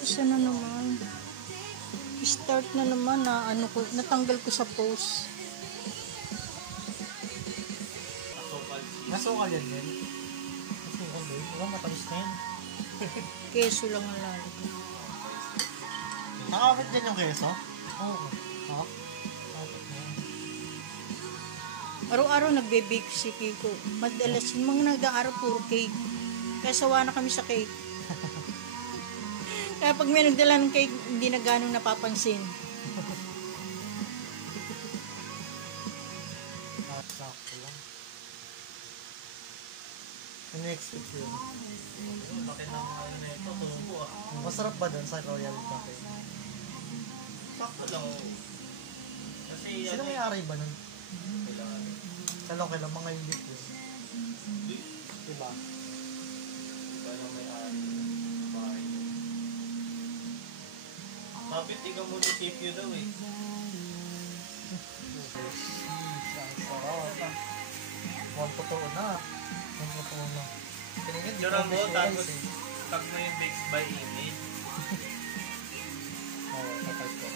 Isa na naman. Start na naman na ano ko, natanggal ko sa post. Nasukal yan din. Nasukal din. Huwag matamis na yan. Keso lang ang lalim. Nakakapit din yung keso? Oo. Ha? Nakakapit na yan. Araw-araw nagbe-bake si Kiko. Madalas yung mga nagda-araw puro cake. Kaya sawa na kami sa cake. Kaya pag may nagdala ng cake, hindi na ganong napapansin. Sakto lang. In-expect yun. Bakit naman na ito? Tubo ah. Masarap ba dun sa Royal Cafe? Sakto lang oh. Kasi Sino may-ari ba nun? kailangan. Kailang mga unit yun. Diba? Iba lang may-ari. Bahay. Sabi, tiga munisipyo daw eh. One totoo na. One totoo na. Tinigil, Yun ang mo, tapos tag mo yung bakes by image. Oo, tatay ko.